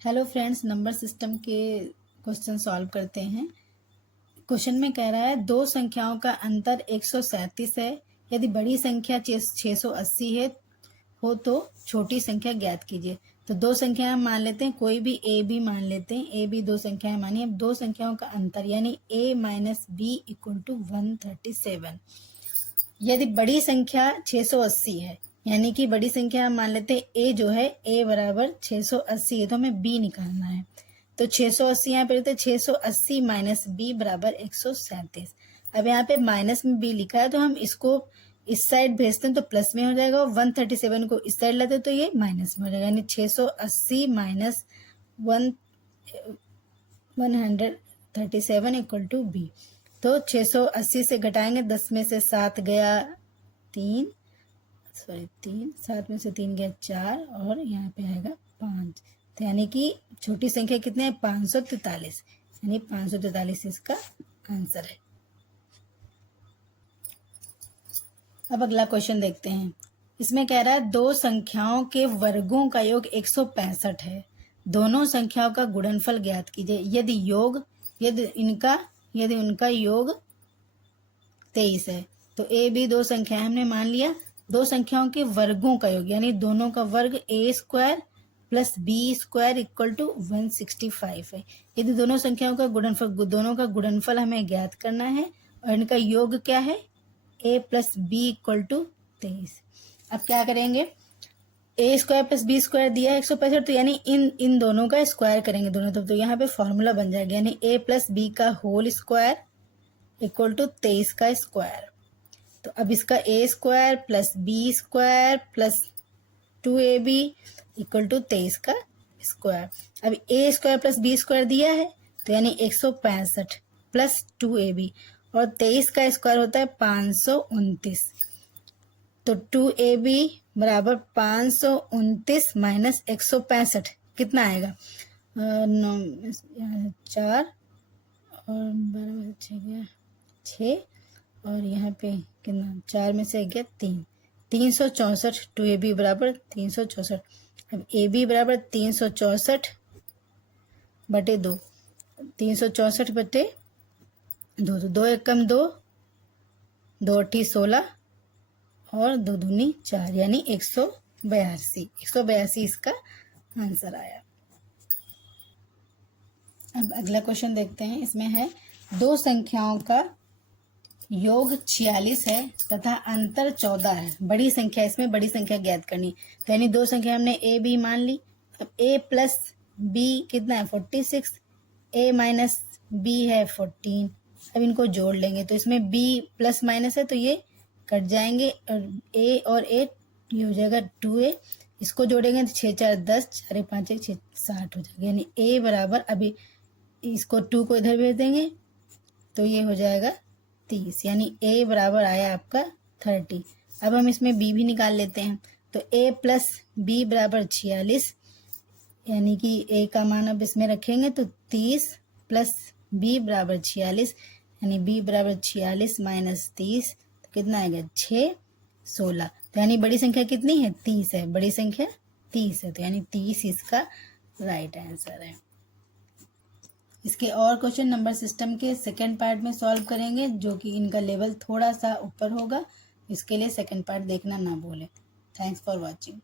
Hello friends, number system के question solve करते हैं। क्वेश्चन में कह रहा है दो संख्याओं का अंतर 137 है। यदि बड़ी संख्या 680 है हो तो छोटी संख्या ज्ञात कीजिए। तो दो संख्याएं मान लेते हैं, कोई भी ए बी मान लेते हैं। ए बी दो संख्याएं मानिए। अब दो संख्याओं का अंतर यानी a minus B equal to 137। यदि बड़ी संख्या 680 है यानी कि बड़ी संख्या हम मान लेते हैं a जो है a बराबर 680 है, तो हमें b निकालना है। तो 680 यहाँ पे रहते 680 माइनस b बराबर 137। अब यहाँ पे माइनस में b लिखा है तो हम इसको इस साइड भेजते हैं तो प्लस में हो जाएगा, और 137 को इस साइड लाते हैं तो ये माइनस में हो जाएगा, यानी 680 माइनस 137 इक्वल टू b। तो 680 से घटाएंगे, 10 में से 7 गया 3, 7 में से 3 गया 4, और यहाँ पे आएगा 5। तो यानी कि छोटी संख्या कितने है 543, यानी 543 इसका आंसर है। अब अगला क्वेश्चन देखते हैं। इसमें कह रहा है दो संख्याओं के वर्गों का योग 165 है। दोनों संख्याओं का गुणनफल ज्ञात कीजिए। यदि उनका योग 23 है। तो ए बी दो संख्याएं हमने मान लिया। दो संख्याओं के वर्गों का योग यानी दोनों का वर्ग A square plus B square equal to 165 है। यदि दोनों का गुणनफल हमें ज्ञात करना है, और इनका योग क्या है a plus B equal to 23। अब क्या करेंगे, A square plus B square दिया है 165, तो यानी इन दोनों का स्क्वायर करेंगे दोनों तरफ। तो यहाँ पे फॉर्मूला बन जाएगा, यानी a प्लस बी का होल स्क्वायर इक्वल टू 23 का स्क्वायर। तो अब इसका a square plus B square plus 2ab equal to 23 का स्क्वायर। अब a square plus B square दिया है तो यानी 165 प्लस 2ab, और 23 का स्क्वायर होता है 529। तो 2ab बराबर 529 माइनस 165 कितना आएगा, 4 और 12 गया 6, और यहाँ पे कितना 4 में से गया 3, 364। 2ab बराबर 364। अब ab बराबर 364 बटे 2, 364 बटे 2, तो 2 एकम 2, 2 अट्ठी 16, और 2 दूनी 4, यानी 182 इसका आंसर आया। अब अगला क्वेश्चन देखते हैं। इसमें है दो संख्याओं का योग 46 है तथा अंतर 14 है। बड़ी संख्या, इसमें बड़ी संख्या ज्ञात करनी। तो यानी दो संख्या हमने ए बी मान ली। अब a प्लस बी कितना है 46, a माइनस बी है 14। अब इनको जोड़ लेंगे तो इसमें b प्लस माइनस है तो ये कट जाएंगे, और a और a ये हो जाएगा 2a। इसको जोड़ेंगे तो 6 4 10, 4 5 1 6 60 हो जाएगा, यानी a बराबर, अभी इसको 2 को इधर भेज देंगे तो ये हो जाएगा 30, यानी a बराबर आया आपका 30। अब हम इसमें b भी निकाल लेते हैं। तो a प्लस बी बराबर 46, यानी कि a का मान अब इसमें रखेंगे तो 30 प्लस b बराबर 46, यानी b बराबर 46 माइनस 30, तो कितना आएगा 6 16। तो यानी बड़ी संख्या कितनी है 30 है, बड़ी संख्या 30 है, तो यानी 30 इसका राइट आंसर है। इसके और क्वेश्चन नंबर सिस्टम के सेकंड पार्ट में सॉल्व करेंगे, जो कि इनका लेवल थोड़ा सा ऊपर होगा। इसके लिए सेकंड पार्ट देखना ना भूलें। Thanks for watching.